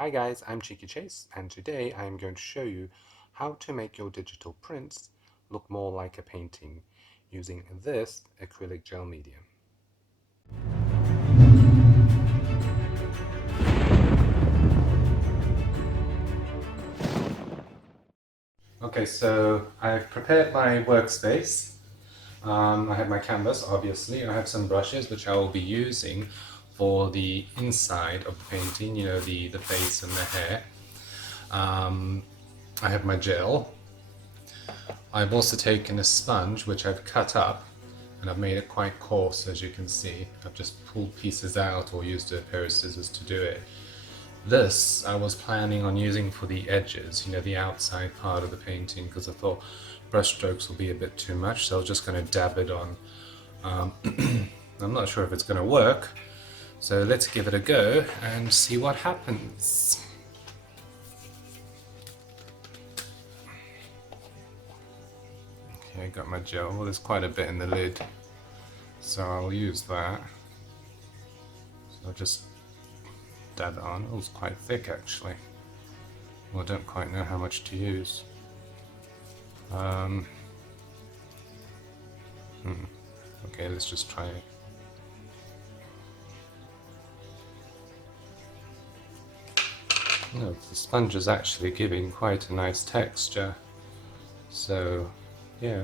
Hi guys, I'm CheekyChace, and today I am going to show you how to make your digital prints look more like a painting using this acrylic gel medium. Okay, so I've prepared my workspace. I have my canvas, obviously. I have some brushes which I will be using for the inside of the painting, you know, the face and the hair. I have my gel. I've also taken a sponge which I've cut up and I've made it quite coarse, as you can see. I've just pulled pieces out or used a pair of scissors to do it. This I was planning on using for the edges, you know, the outside part of the painting, because I thought brush strokes will be a bit too much, so I was just going to dab it on. I'm not sure if it's going to work, so let's give it a go and see what happens. Okay, I got my gel. Well, there's quite a bit in the lid, so I'll use that. So I'll just dab it on. Oh, it's quite thick actually. Well, I don't quite know how much to use. Okay, let's just try it. No, the sponge is actually giving quite a nice texture. So, yeah.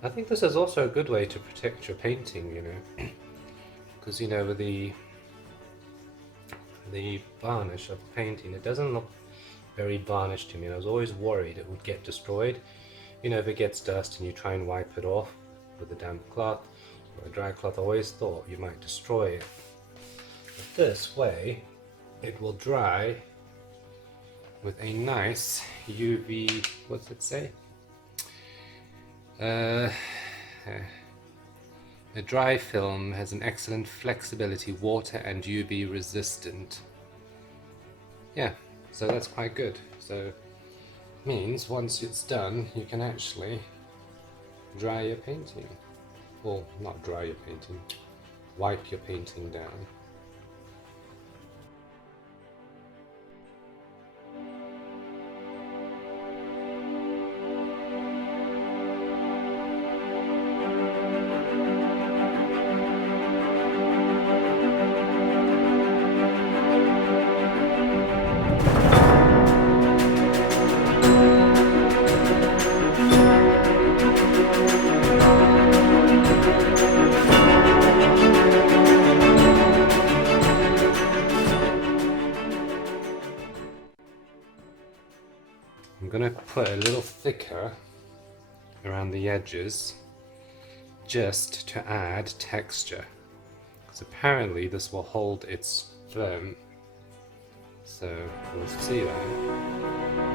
I think this is also a good way to protect your painting, you know, because you know with the varnish of the painting, it doesn't look very varnished to me. And I was always worried it would get destroyed. You know, if it gets dust and you try and wipe it off with a damp cloth or a dry cloth, I always thought you might destroy it. But this way, it will dry with a nice UV, what's it say? A dry film has an excellent flexibility, water and UV resistant. Yeah, so that's quite good. So means once it's done, you can actually dry your painting. Well, not dry your painting, wipe your painting down. I'm going to put a little thicker around the edges just to add texture, because apparently this will hold its firm, so we'll see that.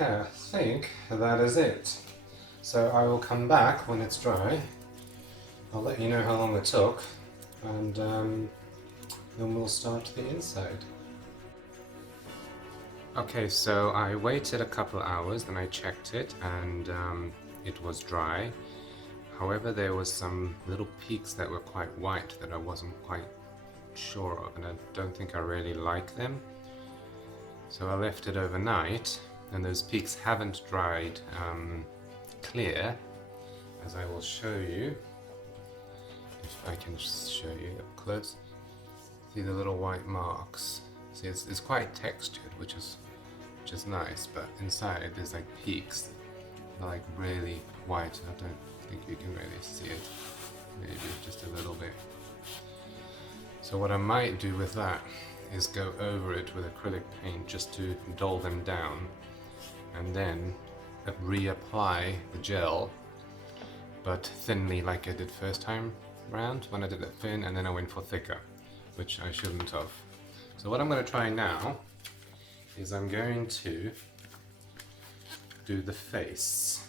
Okay, I think that is it. So I will come back when it's dry. I'll let you know how long it took, and then we'll start the inside. Okay, so I waited a couple hours, then I checked it, and it was dry. However, there was some little peaks that were quite white that I wasn't quite sure of, and I don't think I really like them. So I left it overnight, and those peaks haven't dried clear, as I will show you, if I can show you up close. See the little white marks? See, it's quite textured, which is which is nice, but inside there's like peaks. They're like really white. I don't think you can really see it. Maybe just a little bit. So what I might do with that is go over it with acrylic paint just to dull them down, and then reapply the gel, but thinly like I did first time round when I did it thin, and then I went for thicker, which I shouldn't have. So what I'm going to try now is I'm going to do the face.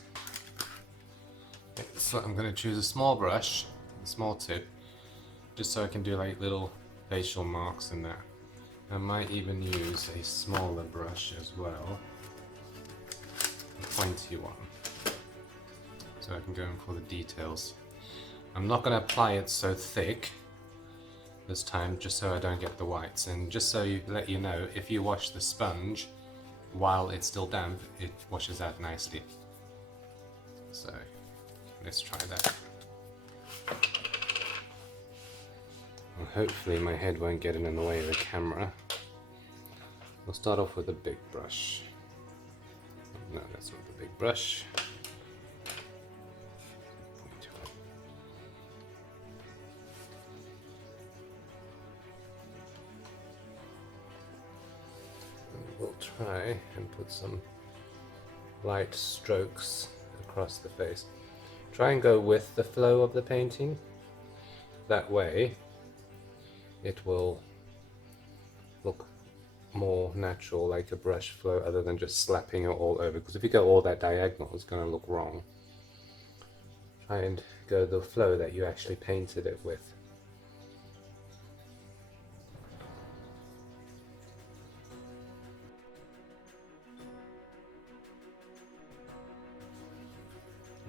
So I'm going to choose a small brush, a small tip, just so I can do like little facial marks in that. I might even use a smaller brush as well, a pointy one, so I can go in for the details. I'm not going to apply it so thick this time, just so I don't get the whites, and just so you let you know, if you wash the sponge while it's still damp, it washes out nicely. So let's try that. Well, hopefully my head won't get in the way of the camera. We'll start off with a big brush. No, that's not the big brush. We'll try and put some light strokes across the face. Try and go with the flow of the painting. That way it will look more natural, like a brush flow, other than just slapping it all over, because if you go all that diagonal, it's going to look wrong. Try and go the flow that you actually painted it with.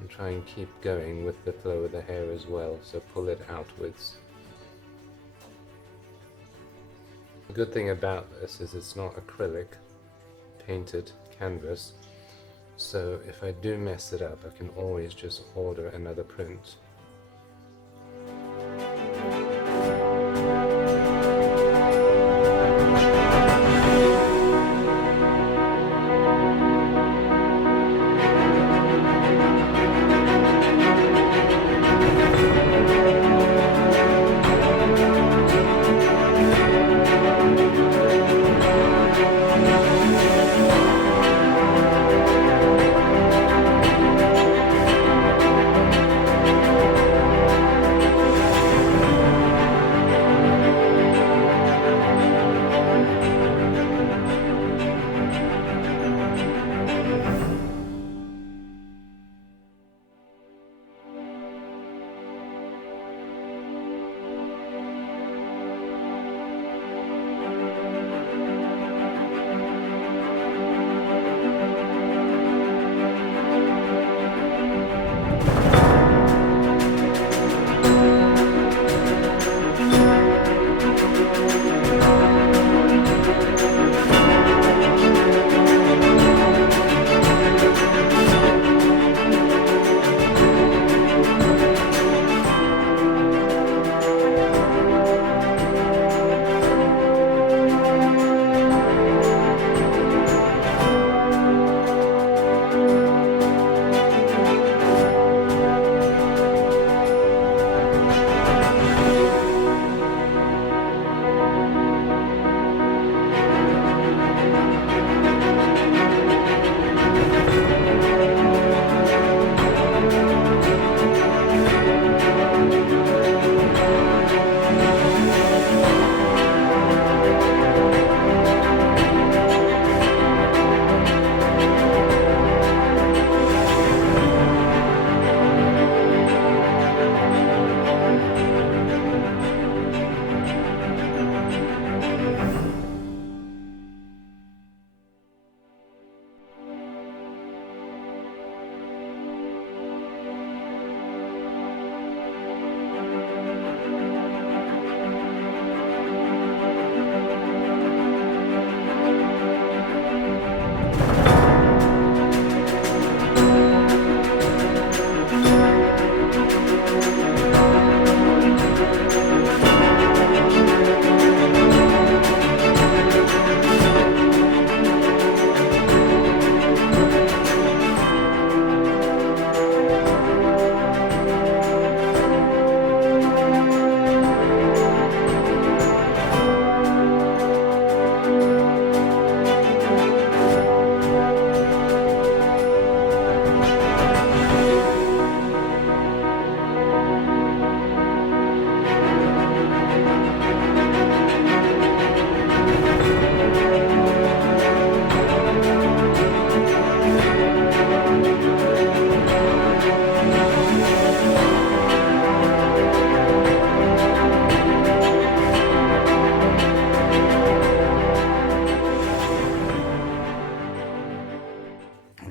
And try and keep going with the flow of the hair as well, so pull it outwards. The good thing about this is it's not acrylic painted canvas, so if I do mess it up, I can always just order another print.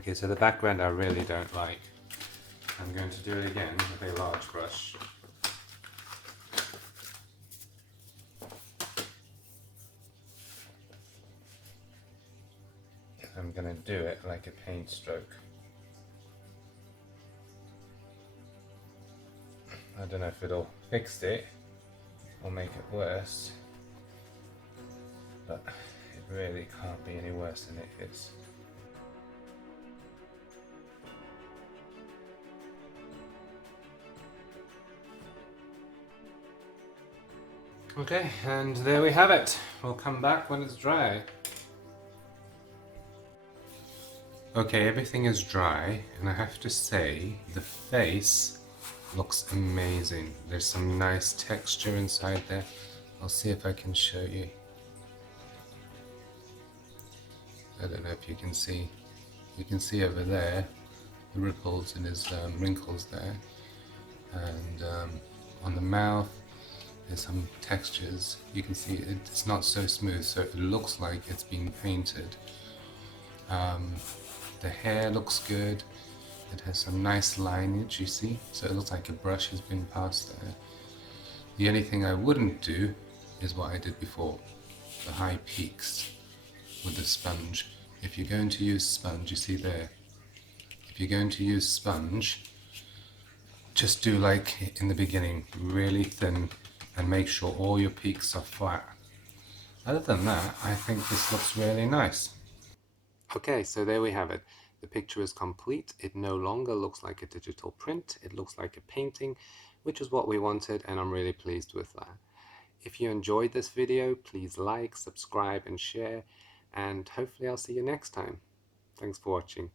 Okay, so the background I really don't like. I'm going to do it again with a large brush. I'm going to do it like a paint stroke. I don't know if it'll fix it or make it worse, but it really can't be any worse than it is. Okay, and there we have it. We'll come back when it's dry. Okay, everything is dry, and I have to say, the face looks amazing. There's some nice texture inside there. I'll see if I can show you. I don't know if you can see. You can see over there the ripples in his wrinkles there, and on the mouth there's some textures. You can see it's not so smooth, so it looks like it's been painted. The hair looks good. It has some nice lineage, you see, so it looks like a brush has been passed there. The only thing I wouldn't do is what I did before, the high peaks with the sponge. If you're going to use sponge, you see there, if you're going to use sponge, just do like in the beginning, really thin, and make sure all your peaks are flat. Other than that, I think this looks really nice. Okay, so there we have it. The picture is complete. It no longer looks like a digital print. It looks like a painting, which is what we wanted, and I'm really pleased with that. If you enjoyed this video, please like, subscribe, and share, and hopefully I'll see you next time. Thanks for watching.